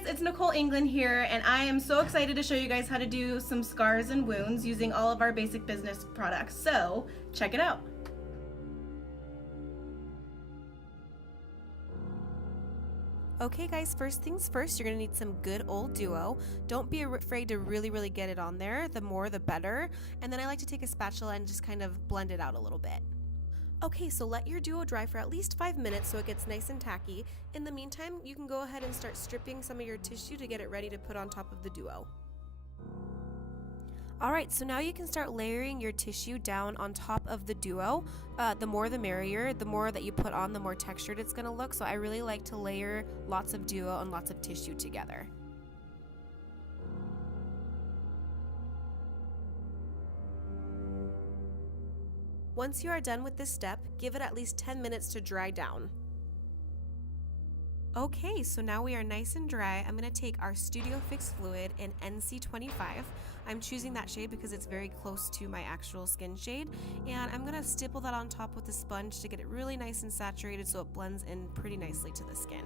guys, it's Nicole England here, and I am so excited to show you guys how to do some scars and wounds using all of our basic business products. So check it out. Okay guys, first things first, you're going to need some good old duo. Don't be afraid to really get it on there. The more the better. And then I like to take a spatula and just kind of blend it out a little bit. Okay, so let your duo dry for at least 5 minutes so it gets nice and tacky. In the meantime, you can go ahead and start stripping some of your tissue to get it ready to put on top of the duo. Alright, so now you can start layering your tissue down on top of the duo. The more the merrier. The more that you put on, the more textured it's going to look. So I really like to layer lots of duo and lots of tissue together. Once you are done with this step, give it at least 10 minutes to dry down. Okay, so now we are nice and dry. I'm going to take our Studio Fix Fluid in NC25. I'm choosing that shade because it's very close to my actual skin shade. And I'm going to stipple that on top with a sponge to get it really nice and saturated so it blends in pretty nicely to the skin.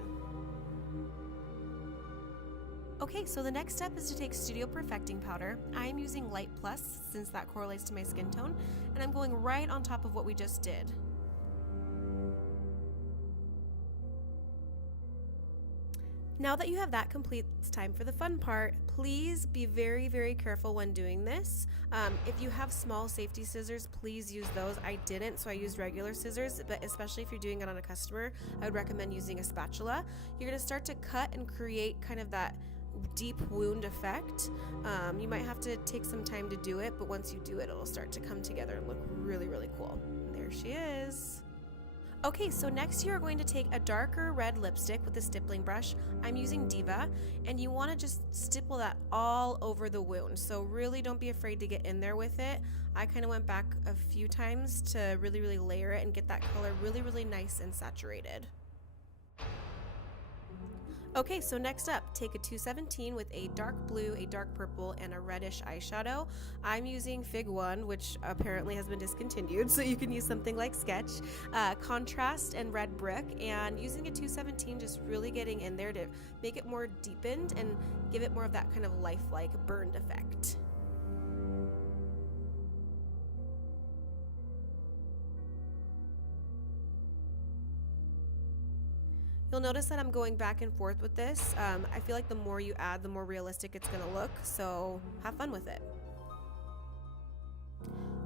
Okay, so the next step is to take Studio Perfecting Powder. I am using Light Plus since that correlates to my skin tone, and I'm going right on top of what we just did. Now that you have that complete, it's time for the fun part. Please be very careful when doing this. If you have small safety scissors, please use those. I didn't, so I used regular scissors, but especially if you're doing it on a customer, I would recommend using a spatula. You're going to start to cut and create kind of that deep wound effect. You might have to take some time to do it, but once you do it, it'll start to come together and look really cool. And there she is. Okay, so next you're going to take a darker red lipstick with a stippling brush. I'm using DIVA, and you want to just stipple that all over the wound. So really don't be afraid to get in there with it. I kind of went back a few times to really layer it and get that color really nice and saturated. Okay, so next up, take a 217 with a dark blue, a dark purple, and a reddish eyeshadow. I'm using Fig 1, which apparently has been discontinued, so you can use something like Sketch. Contrast and red brick, and using a 217, just really getting in there to make it more deepened and give it more of that kind of lifelike burned effect. You'll notice that I'm going back and forth with this. I feel like the more you add, the more realistic it's going to look, so have fun with it.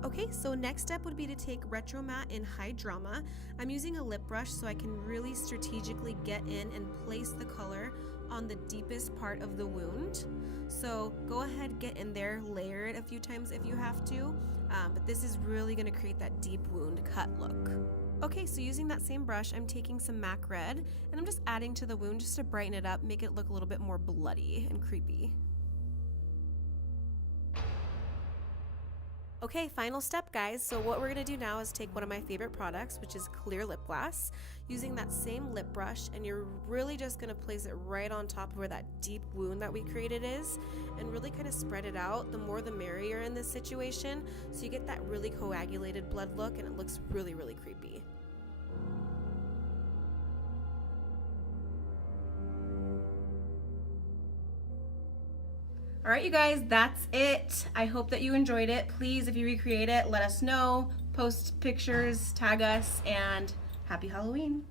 Okay, so next step would be to take Retro Matte in High Drama. I'm using a lip brush so I can really strategically get in and place the color on the deepest part of the wound. So go ahead, get in there, layer it a few times if you have to, but this is really going to create that deep wound cut look. Okay, so using that same brush, I'm taking some MAC Red, and I'm just adding to the wound just to brighten it up, make it look a little bit more bloody and creepy. Okay, final step guys. So what we're gonna do now is take one of my favorite products, which is clear lip gloss, using that same lip brush, and you're really just gonna place it right on top of where that deep wound that we created is, and really kind of spread it out. The more the merrier in this situation, so you get that really coagulated blood look, and it looks really creepy. All right, you guys, that's it. I hope that you enjoyed it. Please, if you recreate it, let us know, post pictures, tag us, and happy Halloween.